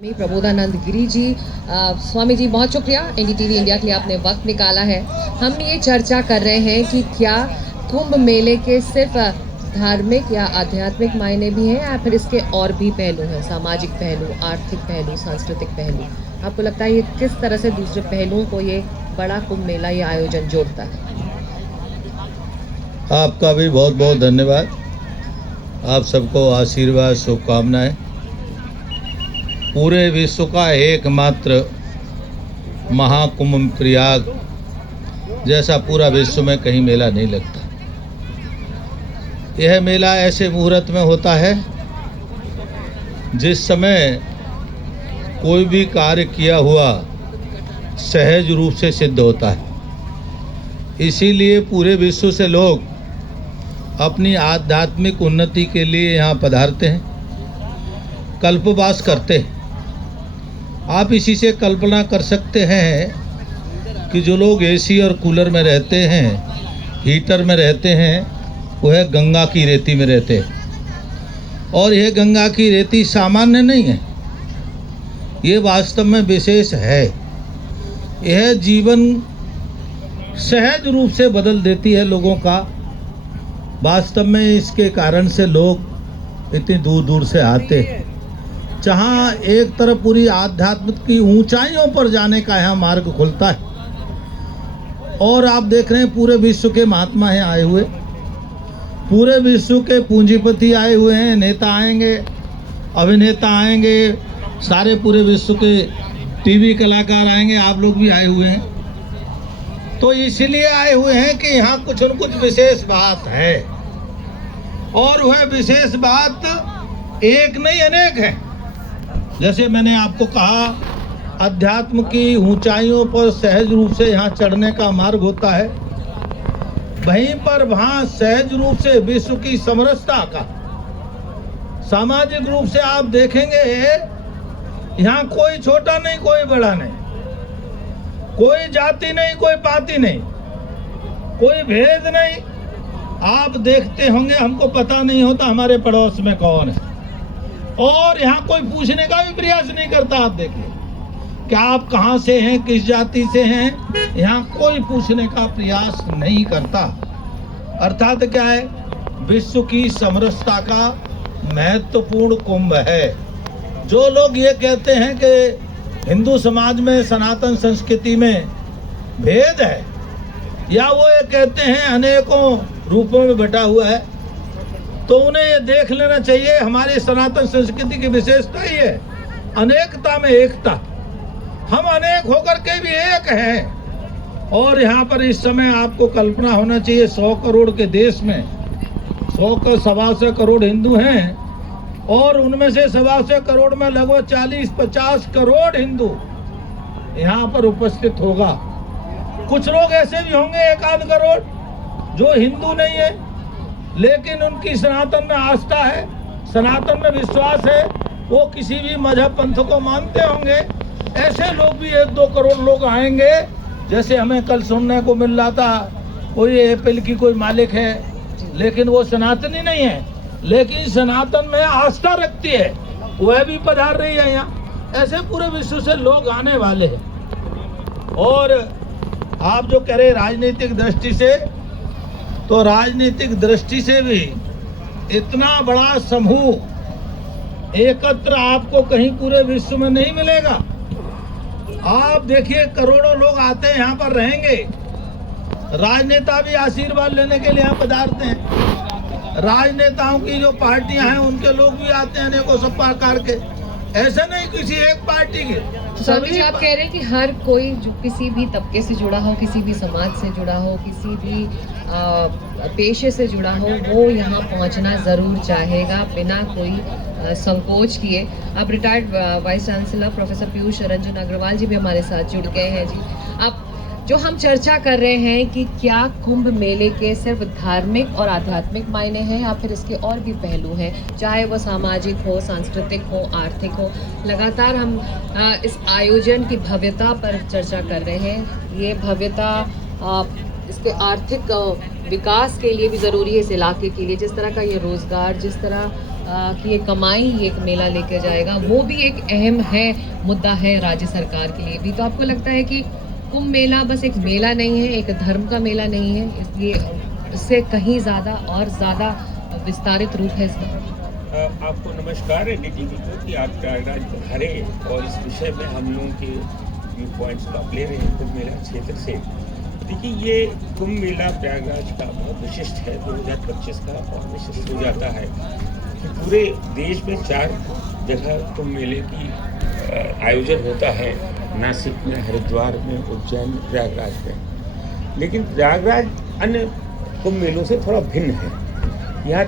प्रबोधानंद गिरी जी, स्वामी जी बहुत शुक्रिया NDTV India के लिए आपने वक्त निकाला है। हम ये चर्चा कर रहे हैं कि क्या कुंभ मेले के सिर्फ धार्मिक या आध्यात्मिक मायने भी हैं या फिर इसके और भी पहलू हैं, सामाजिक पहलू, आर्थिक पहलू, सांस्कृतिक पहलू। आपको लगता है ये किस तरह से दूसरे पहलुओं को ये बड़ा कुंभ मेला ये आयोजन जोड़ता है? आपका भी बहुत बहुत धन्यवाद। आप सबको आशीर्वाद, शुभकामनाएं। पूरे विश्व का एकमात्र महाकुंभ प्रयाग जैसा पूरा विश्व में कहीं मेला नहीं लगता। यह मेला ऐसे मुहूर्त में होता है जिस समय कोई भी कार्य किया हुआ सहज रूप से सिद्ध होता है। इसीलिए पूरे विश्व से लोग अपनी आध्यात्मिक उन्नति के लिए यहाँ पधारते हैं, कल्पवास करते हैं। आप इसी से कल्पना कर सकते हैं कि जो लोग एसी और कूलर में रहते हैं, हीटर में रहते हैं, वह गंगा की रेती में रहते हैं। और यह गंगा की रेती सामान्य नहीं है, ये वास्तव में विशेष है। यह जीवन सहज रूप से बदल देती है लोगों का। वास्तव में इसके कारण से लोग इतनी दूर दूर से आते हैं। जहाँ एक तरफ पूरी आध्यात्म की ऊंचाइयों पर जाने का यहाँ मार्ग खुलता है। और आप देख रहे हैं पूरे विश्व के महात्मा हैं आए हुए, पूरे विश्व के पूंजीपति आए हुए हैं, नेता आएंगे, अभिनेता आएंगे, सारे पूरे विश्व के टीवी कलाकार आएंगे, आप लोग भी आए हुए हैं। तो इसलिए आए हुए हैं कि यहाँ कुछ न कुछ विशेष बात है। और वह विशेष बात एक नहीं अनेक है। जैसे मैंने आपको कहा, अध्यात्म की ऊंचाइयों पर सहज रूप से यहाँ चढ़ने का मार्ग होता है। वहीं पर वहाँ सहज रूप से विश्व की समरसता का, सामाजिक रूप से आप देखेंगे यहाँ कोई छोटा नहीं, कोई बड़ा नहीं, कोई जाति नहीं, कोई पाति नहीं, कोई भेद नहीं। आप देखते होंगे, हमको पता नहीं होता हमारे पड़ोस में कौन है, और यहाँ कोई पूछने का भी प्रयास नहीं करता। आप देखिए क्या आप कहाँ से हैं, किस जाति से हैं, यहाँ कोई पूछने का प्रयास नहीं करता। अर्थात क्या है, विश्व की समरसता का महत्वपूर्ण कुंभ है। जो लोग ये कहते हैं कि हिंदू समाज में, सनातन संस्कृति में भेद है, या वो ये कहते हैं अनेकों रूपों में बटा हुआ है, तो उन्हें ये देख लेना चाहिए हमारी सनातन संस्कृति की विशेषता ही है अनेकता में एकता। हम अनेक होकर के भी एक हैं। और यहाँ पर इस समय आपको कल्पना होना चाहिए, 100 करोड़ के देश में 100 करोड़ हिंदू हैं, और उनमें से 125 करोड़ में लगभग 40-50 करोड़ हिंदू यहाँ पर उपस्थित होगा। कुछ लोग ऐसे भी होंगे 1-8 करोड़ जो हिंदू नहीं है, लेकिन उनकी सनातन में आस्था है, सनातन में विश्वास है, वो किसी भी मजहब पंथ को मानते होंगे। ऐसे लोग भी 1-2 करोड़ लोग आएंगे। जैसे हमें कल सुनने को मिल रहा था, कोई एप्पल की कोई मालिक है, लेकिन वो सनातनी नहीं है, लेकिन सनातन में आस्था रखती है, वह भी पधार रही है यहाँ। ऐसे पूरे विश्व से लोग आने वाले हैं। और आप जो कह रहे राजनीतिक दृष्टि से, तो राजनीतिक दृष्टि से भी इतना बड़ा समूह एकत्र आपको कहीं पूरे विश्व में नहीं मिलेगा। आप देखिए करोड़ों लोग आते हैं, यहाँ पर रहेंगे। राजनेता भी आशीर्वाद लेने के लिए यहाँ पधारते हैं। राजनेताओं की जो पार्टियां हैं उनके लोग भी आते हैं, अनेकों सब प्रकार के, ऐसे नहीं किसी एक पार्टी के। स्वामी जी, आप कह रहे हैं कि हर कोई जो किसी भी तबके से जुड़ा हो, किसी भी समाज से जुड़ा हो, किसी भी पेशे से जुड़ा हो, वो यहाँ पहुँचना ज़रूर चाहेगा बिना कोई संकोच किए। अब retired vice chancellor professor Piyush Ranjan Agarwal ji भी हमारे साथ जुड़ गए हैं। जी, अब जो हम चर्चा कर रहे हैं कि क्या कुंभ मेले के सिर्फ धार्मिक और आध्यात्मिक मायने हैं या फिर इसके और भी पहलू हैं, चाहे वो सामाजिक हो, सांस्कृतिक हो, आर्थिक हो। लगातार हम इस आयोजन की भव्यता पर चर्चा कर रहे हैं। ये भव्यता इसके आर्थिक विकास के लिए भी ज़रूरी है, इस इलाके के लिए। जिस तरह का ये रोज़गार, जिस तरह कि ये कमाई ही एक मेला लेके जाएगा, वो भी एक अहम है, मुद्दा है राज्य सरकार के लिए भी। तो आपको लगता है कि कुंभ मेला बस एक मेला नहीं है, एक धर्म का मेला नहीं है, इससे कहीं ज़्यादा और ज़्यादा विस्तारित रूप है इसका? आपको नमस्कार है डीटीवी को कि आप प्रयागराज पधारे और इस विषय में हम लोगों के व्यू पॉइंट्स आप ले रहे हैं कुंभ मेला क्षेत्र से। देखिए, ये कुंभ मेला प्रयागराज का बहुत विशिष्ट है 2025 का, और विशिष्ट हो जाता है कि पूरे देश में 4 जगह कुंभ मेले की आयोजन होता है, नासिक में, हरिद्वार में, उज्जैन में, प्रयागराज में। लेकिन प्रयागराज अन्य कुंभ मेलों से थोड़ा भिन्न है। यहाँ